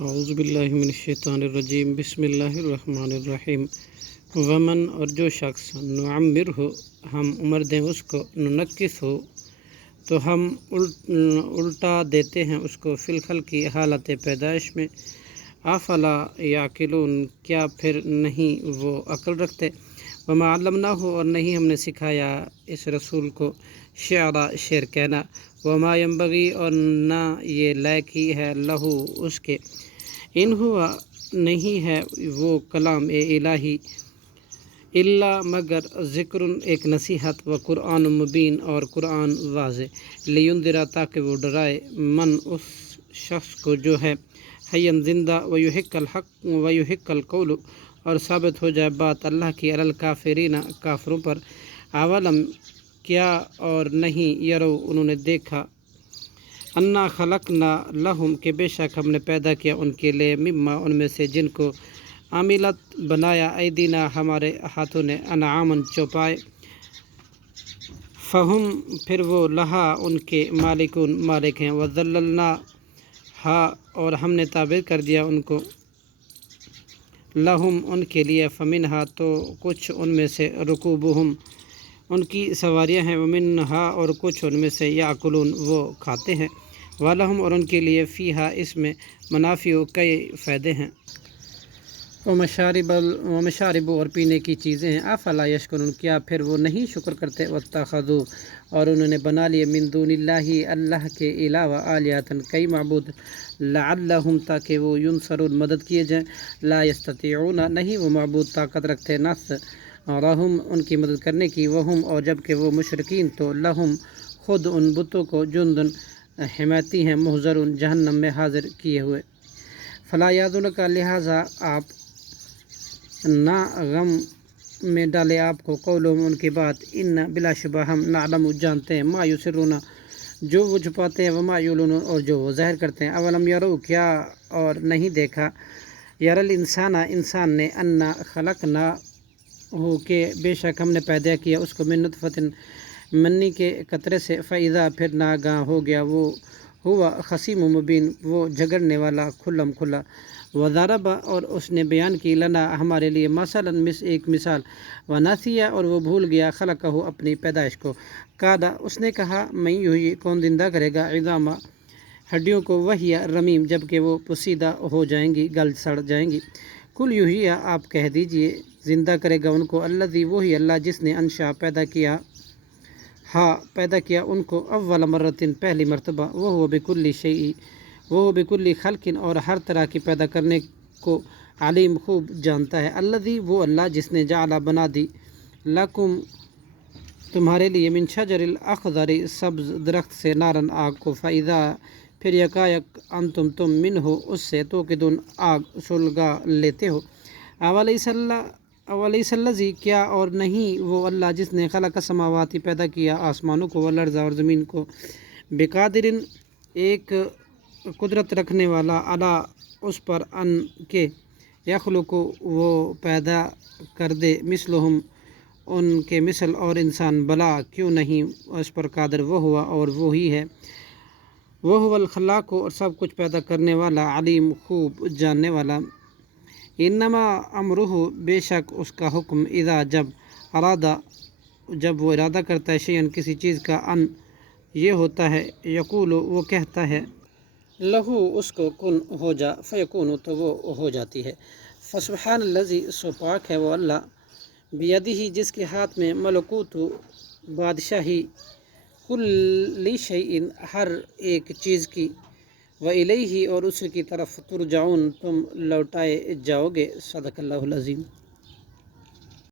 اعوذ باللہ من الشیطان الرجیم بسم اللہ الرحمن الرحیم ومن اور جو شخص نعمر ہو ہم عمر دیں اس کو ننکس ہو تو ہم الٹا دیتے ہیں اس کو فی الخلق کی حالت پیدائش میں افلا یعقلون کیا پھر نہیں وہ عقل رکھتے وما علمناہ اور نہیں ہم نے سکھایا اس رسول کو شعر کہنا وما ینبغی اور نہ یہ لائق ہی ہے لہو اس کے ان ہوا نہیں ہے وہ کلام الہی الا مگر ذکر ایک نصیحت و قرآن مبین اور قرآن واضح لینذر تاکہ وہ ڈرائے من اس شخص کو جو ہے حین زندہ ویحق الحق ویحق القول اور ثابت ہو جائے بات اللہ کی علی الکافرین کافروں پر اولم کیا اور نہیں یرو انہوں نے دیکھا انا خلقنا لہم کہ بے شک ہم نے پیدا کیا ان کے لیے مما ان میں سے جن کو عاملت بنایا ایدینا ہمارے ہاتھوں نے انعامن چوپائے فہم پھر وہ لہا ان کے مالکون مالک ہیں وذللنا ہا اور ہم نے تابع کر دیا ان کو لہم ان کے لیے فمنہا تو کچھ ان میں سے رکوبہم ان کی سواریاں ہیں ومنہا اور کچھ ان میں سے یاکلون وہ کھاتے ہیں ولہم اور ان کے لیے فیہا اس میں منافع کئی فائدے ہیں ومشارب اور پینے کی چیزیں ہیں افلا یشکرون کیا پھر وہ نہیں شکر کرتے واتخذوا اور انہوں نے بنا لیے من دون اللہ اللہ کے علاوہ آلیہۃ کئی معبود لعلہم تاکہ وہ ینصرون مدد کیے جائیں لا یستطیعون نہیں وہ معبود طاقت رکھتے نصرہم ان کی مدد کرنے کی وہم اور جب کہ وہ مشرکین تو لہم خود ان بتوں کو جندن حمایتی ہیں محضرون جہنم میں حاضر کیے ہوئے فلا یادن کا لہٰذا آپ نہ غم میں ڈالے آپ کو قولہم ان کی بات ان بلا شبہ ہم نعلم جانتے ہیں ما یسرون جو وہ چھپاتے ہیں وما یعلنون اور جو وہ ظاہر کرتے ہیں اولم یرو کیا اور نہیں دیکھا یرل انسان نے انا خلقنا ہو کہ بے شک ہم نے پیدا کیا اس کو من نطفۃ منی کے قطرے سے فاذا پھر ناگاہ ہو گیا وہ ہوا خصیم مبین وہ جھگڑنے والا کھلم کھلا وضرب اور اس نے بیان کی لنا ہمارے لیے مثلا ایک مثال وناسیہ اور وہ بھول گیا خلقہ اپنی پیدائش کو قادا اس نے کہا میں یحیی کون زندہ کرے گا عظاما ہڈیوں کو وہی رمیم جب کہ وہ پوسیدہ ہو جائیں گی گل سڑ جائیں گی کل یحیی آپ کہہ دیجئے زندہ کرے گا ان کو الذی وہی اللہ جس نے انشا پیدا کیا ان کو اول مرتن پہلی مرتبہ وہ بکل شیء وہ بکل خلق اور ہر طرح کی پیدا کرنے کو علیم خوب جانتا ہے الذی وہ اللہ جس نے جعل بنا دی لکم تمہارے لیے من شجر الاخضر سبز درخت سے نارن آگ کو فاذا پھر یکایک انتم تم منہ اس سے توقدون آگ سلگا لیتے ہو اولیس الذی کیا اور نہیں وہ اللہ جس نے خلق السماواتی پیدا کیا آسمانوں کو والارض اور زمین کو بقادرن ایک قدرت رکھنے والا علی اس پر ان کے یخلق وہ پیدا کر دے مثلہم ان کے مثل اور انسان بلا کیوں نہیں اس پر قادر وہ ہوا اور وہی ہے وہ هو الخلاق اور سب کچھ پیدا کرنے والا علیم خوب جاننے والا انما امرہ بے شک اس کا حکم اذا جب وہ ارادہ کرتا ہے شیئن کسی چیز کا ان یہ ہوتا ہے یقول وہ کہتا ہے لہو اس کو کن ہو جا فیکون تو وہ ہو جاتی ہے فسبحان الذی سو پاک ہے وہ اللہ بیدہ جس کے ہاتھ میں ملکوت بادشاہی کل شیء ہر ایک چیز کی وإلیہ اور اسی کی طرف ترجعون تم لوٹائے جاؤ گے صدق اللہ العظیم.